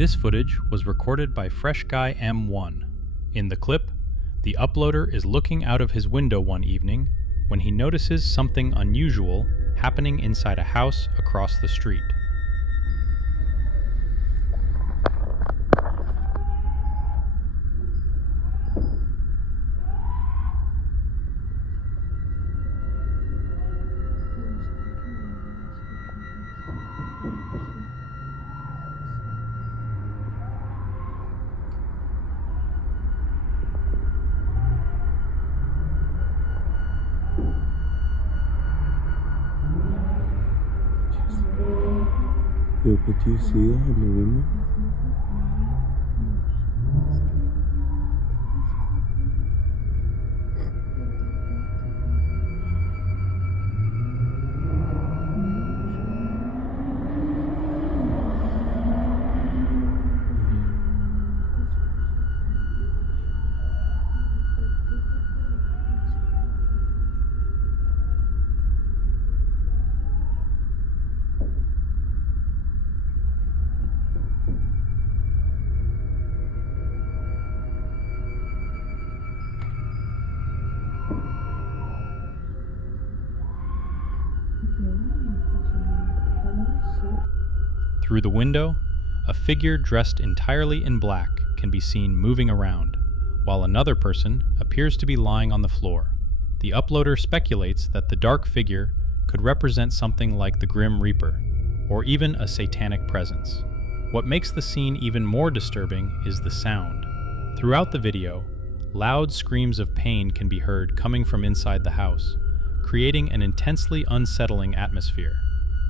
This footage was recorded by Fresh Guy M1. In the clip, the uploader is looking out of his window one evening when he notices something unusual happening inside a house across the street. Yo, but do you see that in the window? Through the window, a figure dressed entirely in black can be seen moving around, while another person appears to be lying on the floor. The uploader speculates that the dark figure could represent something like the Grim Reaper, or even a satanic presence. What makes the scene even more disturbing is the sound. Throughout the video, loud screams of pain can be heard coming from inside the house, creating an intensely unsettling atmosphere.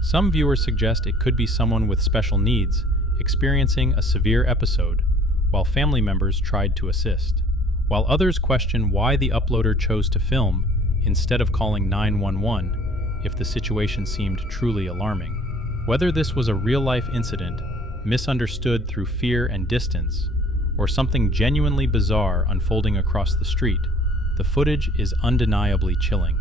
Some viewers suggest it could be someone with special needs experiencing a severe episode, while family members tried to assist. While others question why the uploader chose to film instead of calling 911 if the situation seemed truly alarming. Whether this was a real-life incident, misunderstood through fear and distance, or something genuinely bizarre unfolding across the street, the footage is undeniably chilling.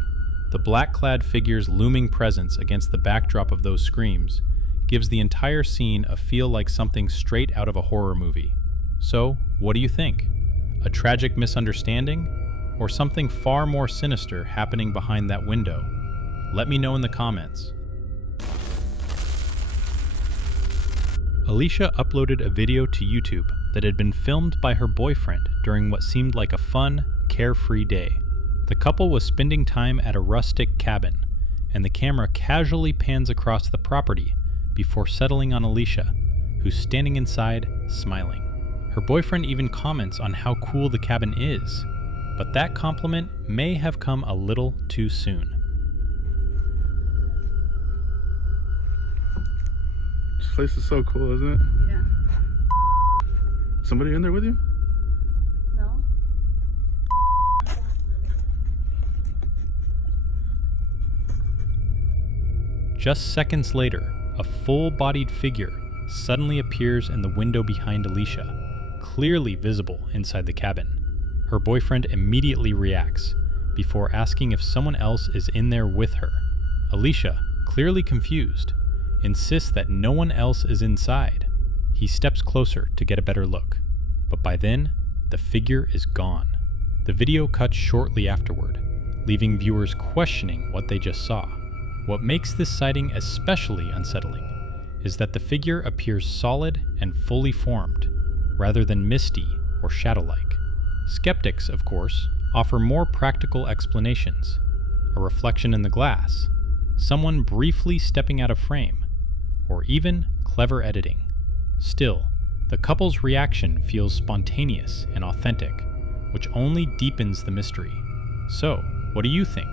The black-clad figure's looming presence against the backdrop of those screams gives the entire scene a feel like something straight out of a horror movie. So, what do you think? A tragic misunderstanding? Or something far more sinister happening behind that window? Let me know in the comments. Alicia uploaded a video to YouTube that had been filmed by her boyfriend during what seemed like a fun, carefree day. The couple was spending time at a rustic cabin, and the camera casually pans across the property before settling on Alicia, who's standing inside, smiling. Her boyfriend even comments on how cool the cabin is, but that compliment may have come a little too soon. This place is so cool, isn't it? Yeah. Somebody in there with you? No? Just seconds later, a full-bodied figure suddenly appears in the window behind Alicia, clearly visible inside the cabin. Her boyfriend immediately reacts, before asking if someone else is in there with her. Alicia, clearly confused, insists that no one else is inside. He steps closer to get a better look, but by then, the figure is gone. The video cuts shortly afterward, leaving viewers questioning what they just saw. What makes this sighting especially unsettling is that the figure appears solid and fully formed, rather than misty or shadow-like. Skeptics, of course, offer more practical explanations: a reflection in the glass, someone briefly stepping out of frame, or even clever editing. Still, the couple's reaction feels spontaneous and authentic, which only deepens the mystery. So, what do you think?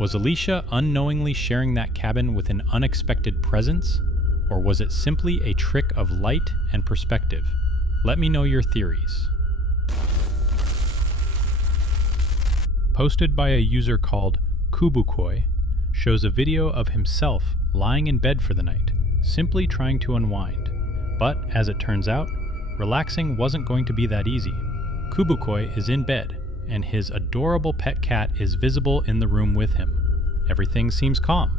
Was Alicia unknowingly sharing that cabin with an unexpected presence? Or was it simply a trick of light and perspective? Let me know your theories. Posted by a user called Kubukoi, shows a video of himself lying in bed for the night, simply trying to unwind. But, as it turns out, relaxing wasn't going to be that easy. Kubukoi is in bed, and his adorable pet cat is visible in the room with him. Everything seems calm,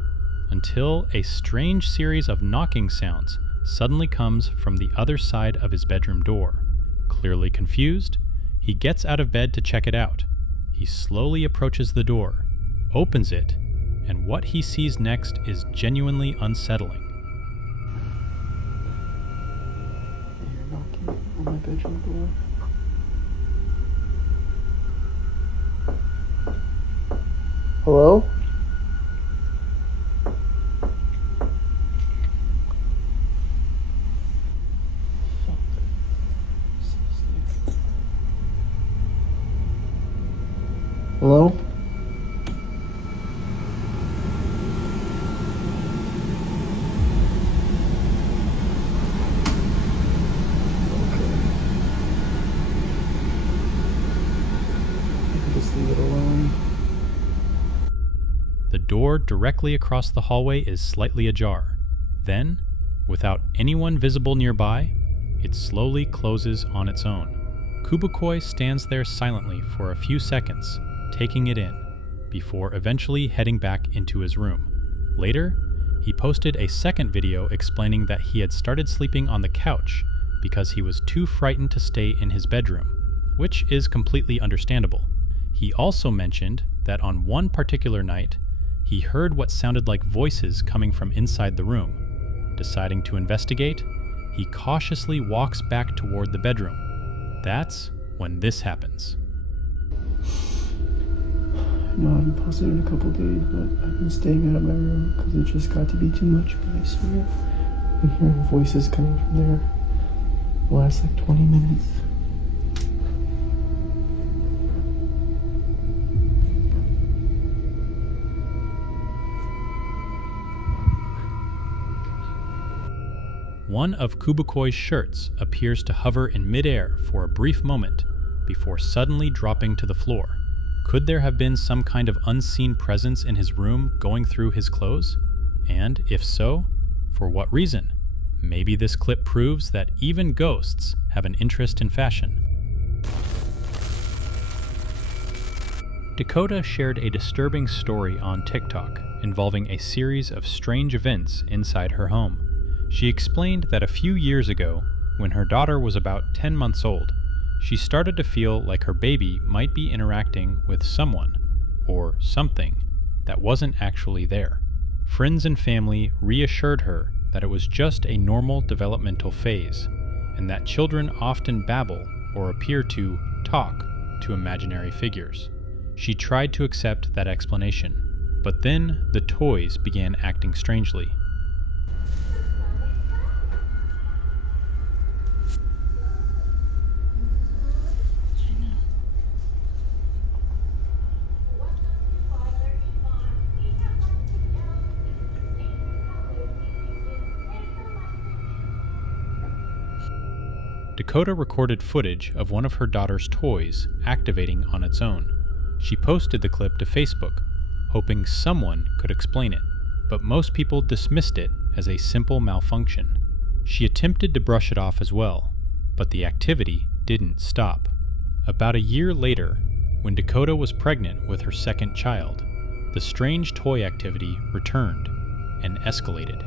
until a strange series of knocking sounds suddenly comes from the other side of his bedroom door. Clearly confused, he gets out of bed to check it out. He slowly approaches the door, opens it, and what he sees next is genuinely unsettling. You're knocking on my bedroom door. Hello? Hello? Just leave it alone. The door directly across the hallway is slightly ajar. Then, without anyone visible nearby, it slowly closes on its own. Kubukoi stands there silently for a few seconds, taking it in, before eventually heading back into his room. Later, he posted a second video explaining that he had started sleeping on the couch because he was too frightened to stay in his bedroom, which is completely understandable. He also mentioned that on one particular night, he heard what sounded like voices coming from inside the room. Deciding to investigate, he cautiously walks back toward the bedroom. That's when this happens. I know I haven't posted in a couple days, but I've been staying out of my room because it just got to be too much. But I swear, I'm hearing voices coming from there the last like 20 minutes. One of Kubukoi's shirts appears to hover in midair for a brief moment before suddenly dropping to the floor. Could there have been some kind of unseen presence in his room going through his clothes? And if so, for what reason? Maybe this clip proves that even ghosts have an interest in fashion. Dakota shared a disturbing story on TikTok involving a series of strange events inside her home. She explained that a few years ago, when her daughter was about 10 months old, she started to feel like her baby might be interacting with someone, or something, that wasn't actually there. Friends and family reassured her that it was just a normal developmental phase, and that children often babble or appear to talk to imaginary figures. She tried to accept that explanation, but then the toys began acting strangely. Dakota recorded footage of one of her daughter's toys activating on its own. She posted the clip to Facebook, hoping someone could explain it, but most people dismissed it as a simple malfunction. She attempted to brush it off as well, but the activity didn't stop. About a year later, when Dakota was pregnant with her second child, the strange toy activity returned and escalated.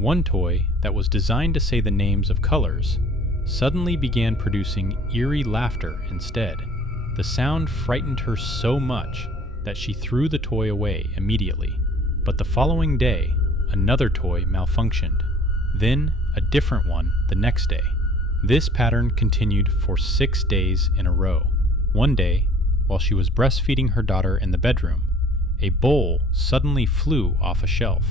One toy that was designed to say the names of colors suddenly began producing eerie laughter instead. The sound frightened her so much that she threw the toy away immediately. But the following day, another toy malfunctioned, then a different one the next day. This pattern continued for 6 days in a row. One day, while she was breastfeeding her daughter in the bedroom, a bowl suddenly flew off a shelf.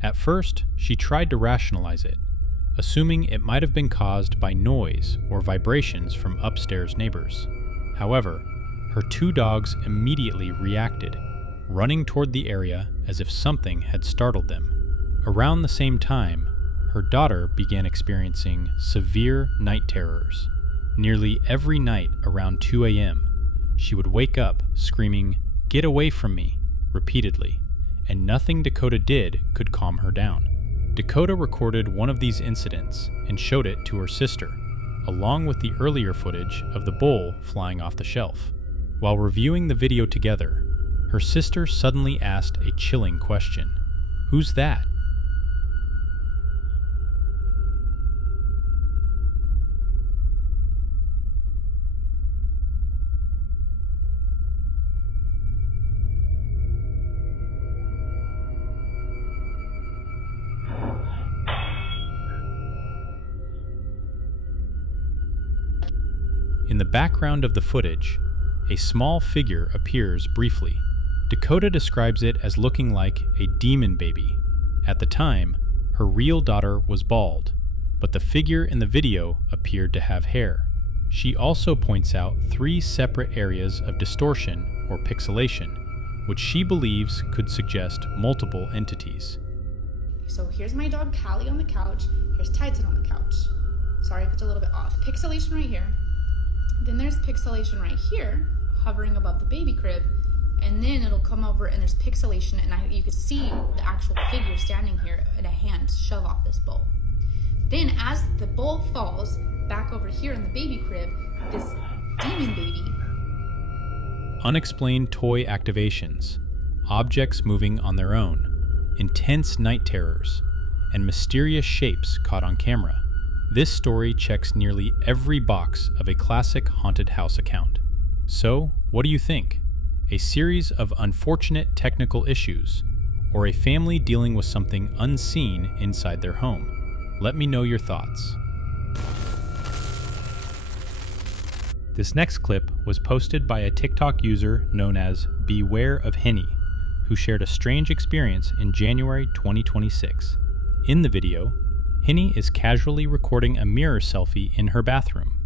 At first, she tried to rationalize it, assuming it might have been caused by noise or vibrations from upstairs neighbors. However, her 2 dogs immediately reacted, running toward the area as if something had startled them. Around the same time, her daughter began experiencing severe night terrors. Nearly every night around 2 a.m., she would wake up screaming, "Get away from me," repeatedly, and nothing Dakota did could calm her down. Dakota recorded one of these incidents and showed it to her sister, along with the earlier footage of the bowl flying off the shelf. While reviewing the video together, her sister suddenly asked a chilling question. "Who's that?" In the background of the footage, a small figure appears briefly. Dakota describes it as looking like a demon baby. At the time, her real daughter was bald, but the figure in the video appeared to have hair. She also points out 3 separate areas of distortion or pixelation, which she believes could suggest multiple entities. So here's my dog Callie on the couch, here's Titan on the couch. Sorry if it's a little bit off. Pixelation right here. Then there's pixelation right here, hovering above the baby crib, and then it'll come over and there's pixelation, and you can see the actual figure standing here and a hand shove off this bowl. Then as the bowl falls back over here in the baby crib, this demon baby. Unexplained toy activations, objects moving on their own, intense night terrors, and mysterious shapes caught on camera. This story checks nearly every box of a classic haunted house account. So, what do you think? A series of unfortunate technical issues, or a family dealing with something unseen inside their home? Let me know your thoughts. This next clip was posted by a TikTok user known as Beware of Henny, who shared a strange experience in January 2026. In the video, Henny is casually recording a mirror selfie in her bathroom.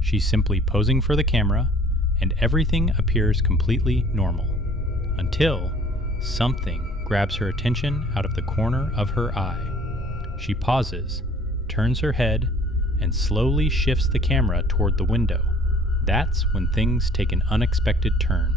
She's simply posing for the camera, and everything appears completely normal, until something grabs her attention out of the corner of her eye. She pauses, turns her head, and slowly shifts the camera toward the window. That's when things take an unexpected turn.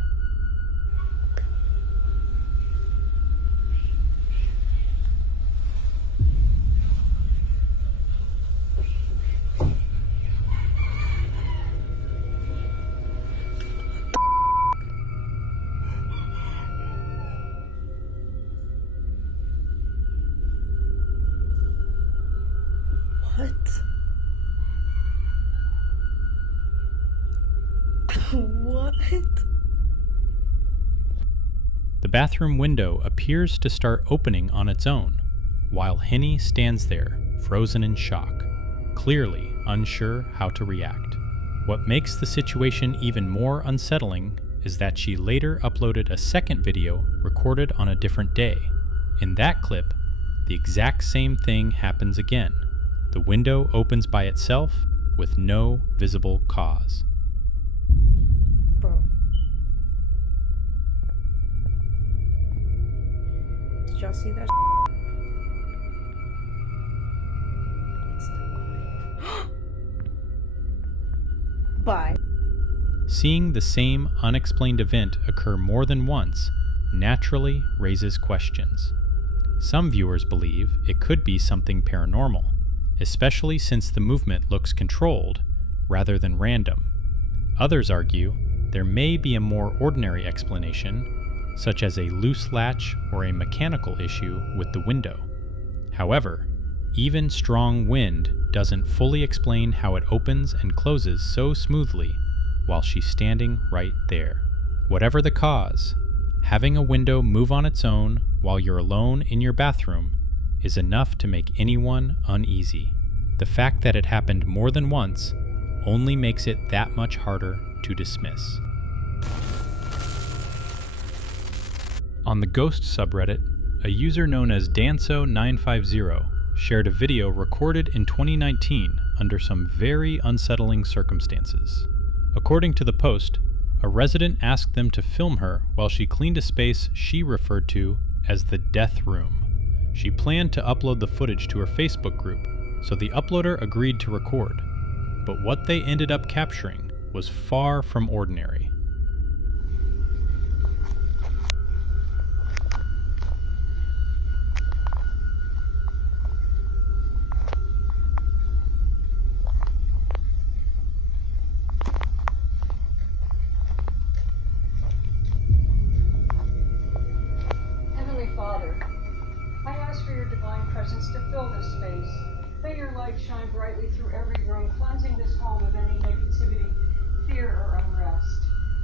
What? The bathroom window appears to start opening on its own, while Henny stands there, frozen in shock, clearly unsure how to react. What makes the situation even more unsettling is that she later uploaded a second video recorded on a different day. In that clip, the exact same thing happens again. The window opens by itself with no visible cause. Bro. Did y'all see that? It's still going. Bye. Seeing the same unexplained event occur more than once naturally raises questions. Some viewers believe it could be something paranormal, especially since the movement looks controlled rather than random. Others argue there may be a more ordinary explanation, such as a loose latch or a mechanical issue with the window. However, even strong wind doesn't fully explain how it opens and closes so smoothly while she's standing right there. Whatever the cause, having a window move on its own while you're alone in your bathroom is enough to make anyone uneasy. The fact that it happened more than once only makes it that much harder to dismiss. On the Ghost subreddit, a user known as Danso950 shared a video recorded in 2019 under some very unsettling circumstances. According to the post, a resident asked them to film her while she cleaned a space she referred to as the death room. She planned to upload the footage to her Facebook group, so the uploader agreed to record. But what they ended up capturing was far from ordinary. Father, I ask for your divine presence to fill this space. May your light shine brightly through every room, cleansing this home of any negativity, fear, or unrest.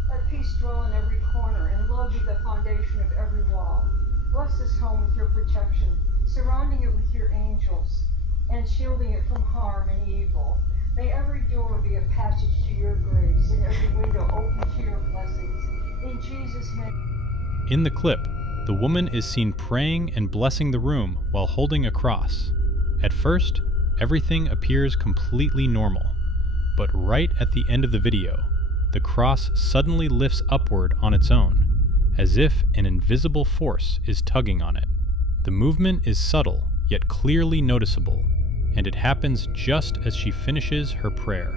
Let peace dwell in every corner, and love be the foundation of every wall. Bless this home with your protection, surrounding it with your angels, and shielding it from harm and evil. May every door be a passage to your grace, and every window open to your blessings. In Jesus' name. In the clip, the woman is seen praying and blessing the room while holding a cross. At first, everything appears completely normal, but right at the end of the video, the cross suddenly lifts upward on its own, as if an invisible force is tugging on it. The movement is subtle, yet clearly noticeable, and it happens just as she finishes her prayer.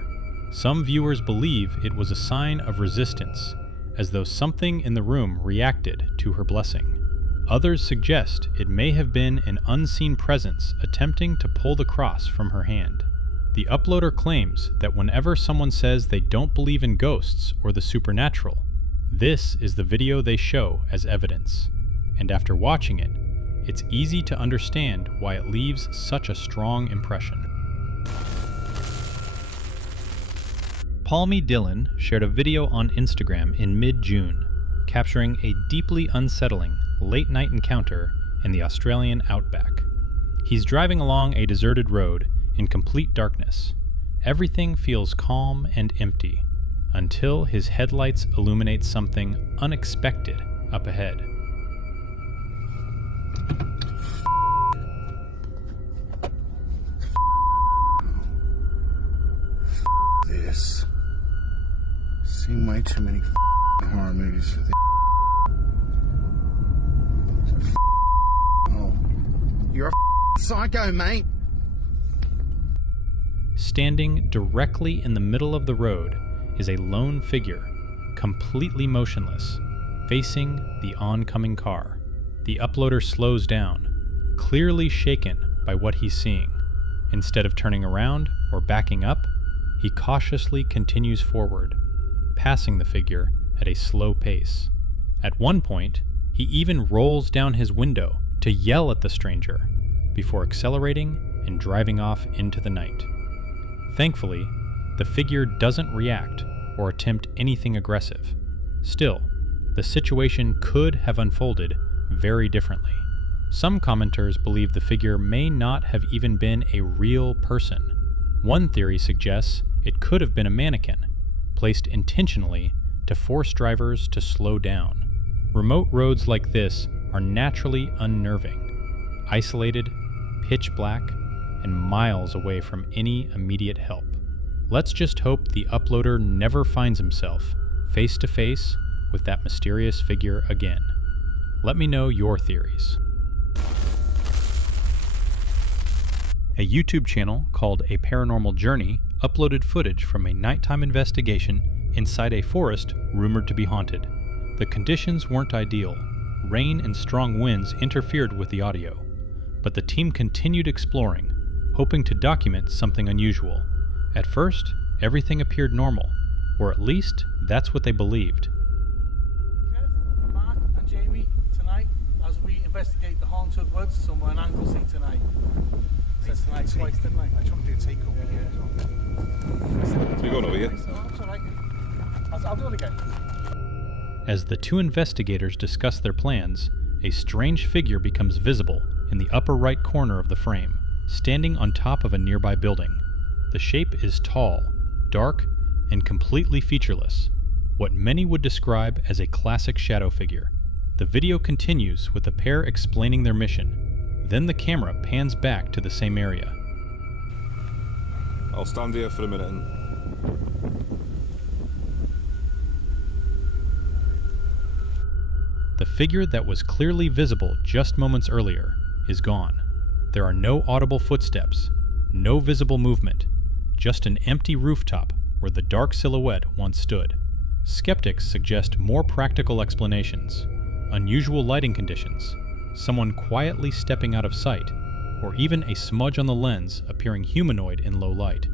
Some viewers believe it was a sign of resistance, as though something in the room reacted to her blessing. Others suggest it may have been an unseen presence attempting to pull the cross from her hand. The uploader claims that whenever someone says they don't believe in ghosts or the supernatural, this is the video they show as evidence. And after watching it, it's easy to understand why it leaves such a strong impression. Palmy Dillon shared a video on Instagram in mid-June, capturing a deeply unsettling late-night encounter in the Australian outback. He's driving along a deserted road in complete darkness. Everything feels calm and empty, until his headlights illuminate something unexpected up ahead. This. Seen way too many horror movies for this. Oh, you're a psycho, mate. Standing directly in the middle of the road is a lone figure, completely motionless, facing the oncoming car. The uploader slows down, clearly shaken by what he's seeing. Instead of turning around or backing up, he cautiously continues forward, passing the figure at a slow pace. At one point, he even rolls down his window to yell at the stranger before accelerating and driving off into the night. Thankfully, the figure doesn't react or attempt anything aggressive. Still, the situation could have unfolded very differently. Some commenters believe the figure may not have even been a real person. One theory suggests it could have been a mannequin, placed intentionally to force drivers to slow down. Remote roads like this are naturally unnerving, isolated, pitch black, and miles away from any immediate help. Let's just hope the uploader never finds himself face to face with that mysterious figure again. Let me know your theories. A YouTube channel called A Paranormal Journey uploaded footage from a nighttime investigation inside a forest rumored to be haunted. The conditions weren't ideal. Rain and strong winds interfered with the audio, but the team continued exploring, hoping to document something unusual. At first, everything appeared normal, or at least that's what they believed. Kev, Mark and Jamie tonight as we investigate the haunted woods somewhere in Anglesey tonight. Said tonight twice, didn't I? I tried to do a take over here as well. So you're going over here? Oh, that's all right. I'll do it again. As the two investigators discuss their plans, a strange figure becomes visible in the upper right corner of the frame, standing on top of a nearby building. The shape is tall, dark, and completely featureless, what many would describe as a classic shadow figure. The video continues with the pair explaining their mission. Then the camera pans back to the same area. I'll stand here for a minute and... figure that was clearly visible just moments earlier is gone. There are no audible footsteps, no visible movement, just an empty rooftop where the dark silhouette once stood. Skeptics suggest more practical explanations: unusual lighting conditions, someone quietly stepping out of sight, or even a smudge on the lens appearing humanoid in low light.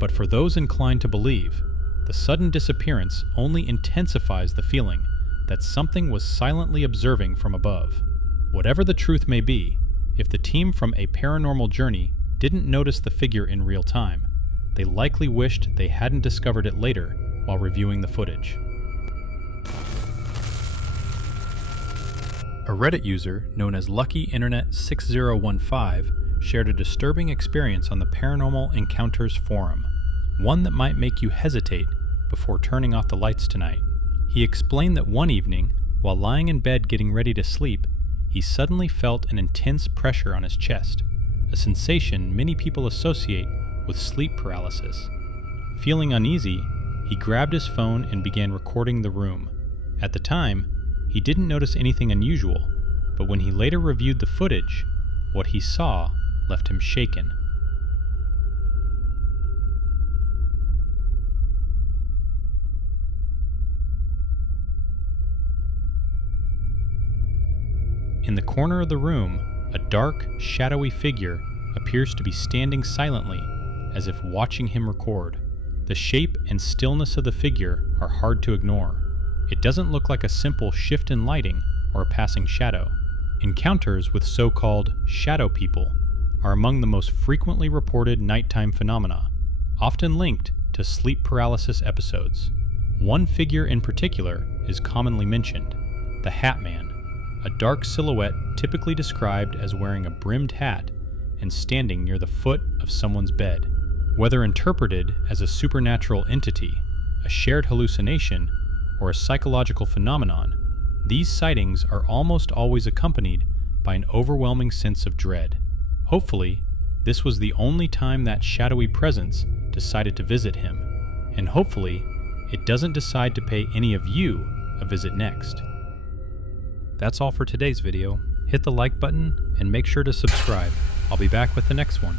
But for those inclined to believe, the sudden disappearance only intensifies the feeling that something was silently observing from above. Whatever the truth may be, if the team from A Paranormal Journey didn't notice the figure in real time, they likely wished they hadn't discovered it later while reviewing the footage. A Reddit user known as LuckyInternet6015 shared a disturbing experience on the Paranormal Encounters forum, one that might make you hesitate before turning off the lights tonight. He explained that one evening, while lying in bed getting ready to sleep, he suddenly felt an intense pressure on his chest, a sensation many people associate with sleep paralysis. Feeling uneasy, he grabbed his phone and began recording the room. At the time, he didn't notice anything unusual, but when he later reviewed the footage, what he saw left him shaken. In the corner of the room, a dark, shadowy figure appears to be standing silently, as if watching him record. The shape and stillness of the figure are hard to ignore. It doesn't look like a simple shift in lighting or a passing shadow. Encounters with so-called shadow people are among the most frequently reported nighttime phenomena, often linked to sleep paralysis episodes. One figure in particular is commonly mentioned: the Hat Man, a dark silhouette typically described as wearing a brimmed hat and standing near the foot of someone's bed. Whether interpreted as a supernatural entity, a shared hallucination, or a psychological phenomenon, these sightings are almost always accompanied by an overwhelming sense of dread. Hopefully, this was the only time that shadowy presence decided to visit him, and hopefully, it doesn't decide to pay any of you a visit next. That's all for today's video. Hit the like button and make sure to subscribe. I'll be back with the next one.